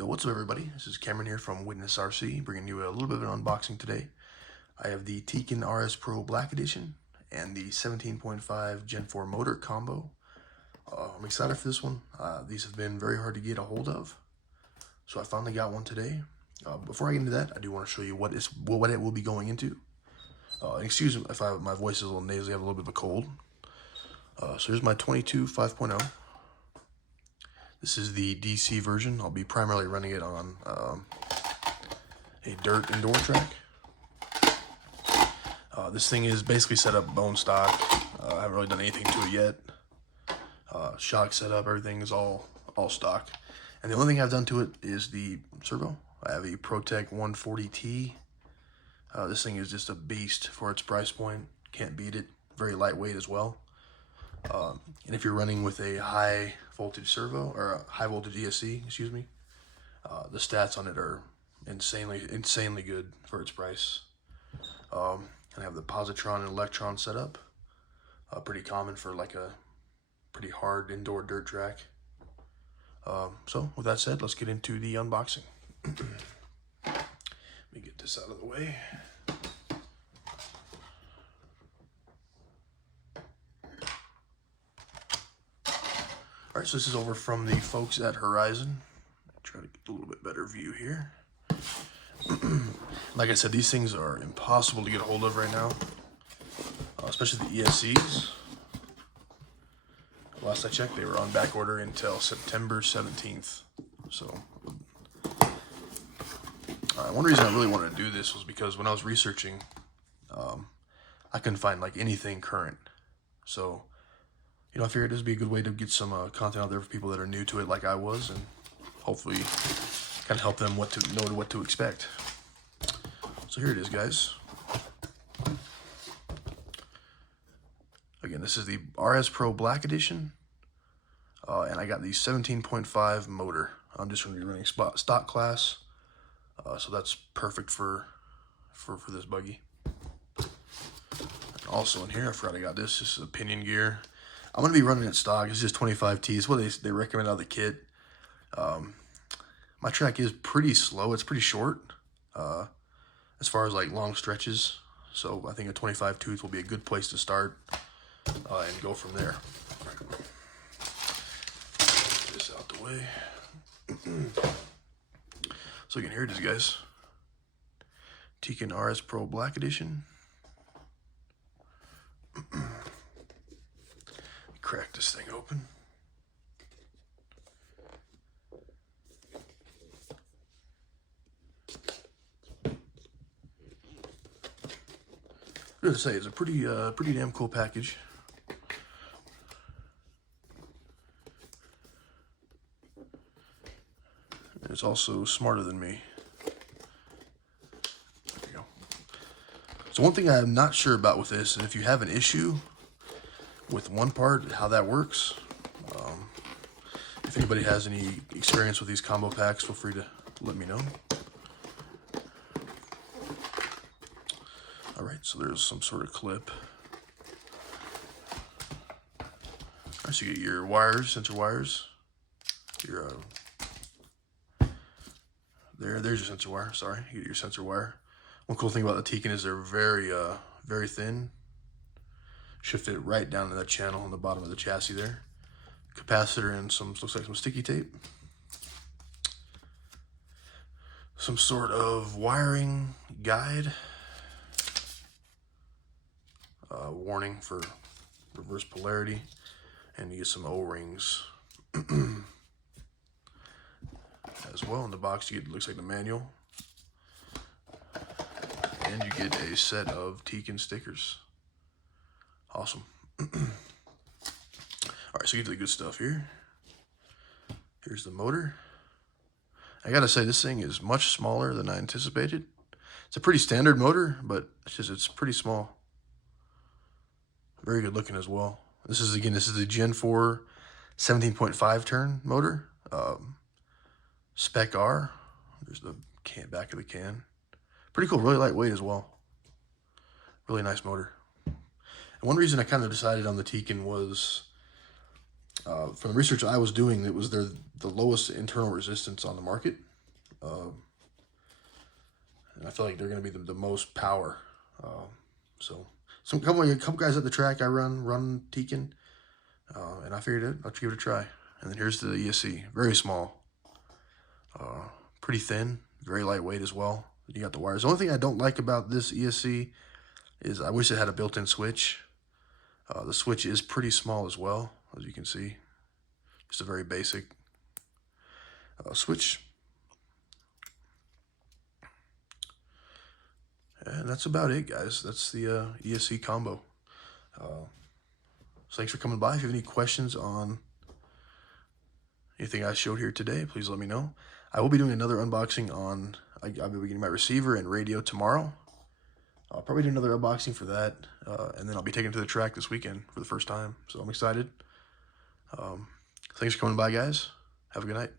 Yo, what's up everybody? This is Cameron here from Witness RC, bringing you a little bit of an unboxing today. I have the Tekin RS Pro Black Edition and the 17.5 Gen 4 motor combo. I'm excited for this one. These have been very hard to get a hold of, so I finally got one today. Before I get into that, I do want to show you what it will be going into. Excuse me if my voice is a little nasally, I have a little bit of a cold. So here's my 22 5.0. This is the DC version. I'll be primarily running it on a dirt indoor track. This thing is basically set up bone stock. I haven't really done anything to it yet. Shock setup, everything is all stock. And the only thing I've done to it is the servo. I have a ProTech 140T. This thing is just a beast for its price point. Can't beat it. Very lightweight as well. And if you're running with a high voltage servo or a high voltage ESC, excuse me, the stats on it are insanely good for its price. And I have the positron and electron setup, pretty common for like a pretty hard indoor dirt track. So with that said, let's get into the unboxing. Let me get this out of the way. All right, so this is over from the folks at Horizon. Try to get a little bit better view here. Like I said, these things are impossible to get a hold of right now, especially the ESCs. Last I checked, they were on back order until September 17th. So, one reason I really wanted to do this was because when I was researching, I couldn't find like anything current. So, I figured this would be a good way to get some content out there for people that are new to it like I was, and hopefully kind of help them know what to expect. So here it is, guys. Again, this is the RS Pro Black Edition, and I got the 17.5 motor. I'm just going to be running stock class, so that's perfect for this buggy. And also in here, I forgot I got this. This is a pinion gear. I'm going to be running it stock. It's just 25T. It's what they recommend out of the kit. My track is pretty slow. It's pretty short as far as like long stretches. So I think a 25 tooth will be a good place to start and go from there. Get this out the way. So again, here it is, guys. Tekin RS Pro Black Edition. Crack this thing open. I was gonna say, it's a pretty damn cool package. It's also smarter than me. There we go. So one thing I'm not sure about with this, and if you have an issue with one part, how that works, if anybody has any experience with these combo packs, feel free to let me know. All right, so there's some sort of clip. All right, so you get your wires, sensor wires. Your there's your sensor wire. Sorry, you get your sensor wire. One cool thing about the Tekin is they're very thin. Should fit right down to that channel on the bottom of the chassis there. Capacitor and looks like some sticky tape. Some sort of wiring guide. Warning for reverse polarity. And you get some O-rings. As well in the box, you get, looks like the manual. And you get a set of Tekin stickers. Awesome. All right, so you get the good stuff here. Here's the motor. I gotta say, this thing is much smaller than I anticipated. It's a pretty standard motor, but it's pretty small. Very good looking as well. This is the Gen 4 17.5 turn motor. Spec R. There's the back of the can. Pretty cool, really lightweight as well. Really nice motor. And one reason I kind of decided on the Tekin was from the research I was doing, it was the lowest internal resistance on the market. and I feel like they're going to be the most power. So a couple guys at the track I run Tekin, and I figured I'll give it a try. And then here's the ESC, very small, pretty thin, very lightweight as well. You got the wires. The only thing I don't like about this ESC is I wish it had a built-in switch. The switch is pretty small as well, as you can see. Just a very basic switch. And that's about it, guys. That's the ESC combo. So thanks for coming by. If you have any questions on anything I showed here today, please let me know. I will be doing another unboxing on, I'll be getting my receiver and radio tomorrow. I'll probably do another unboxing for that, and then I'll be taking it to the track this weekend for the first time, so I'm excited. Thanks for coming by, guys. Have a good night.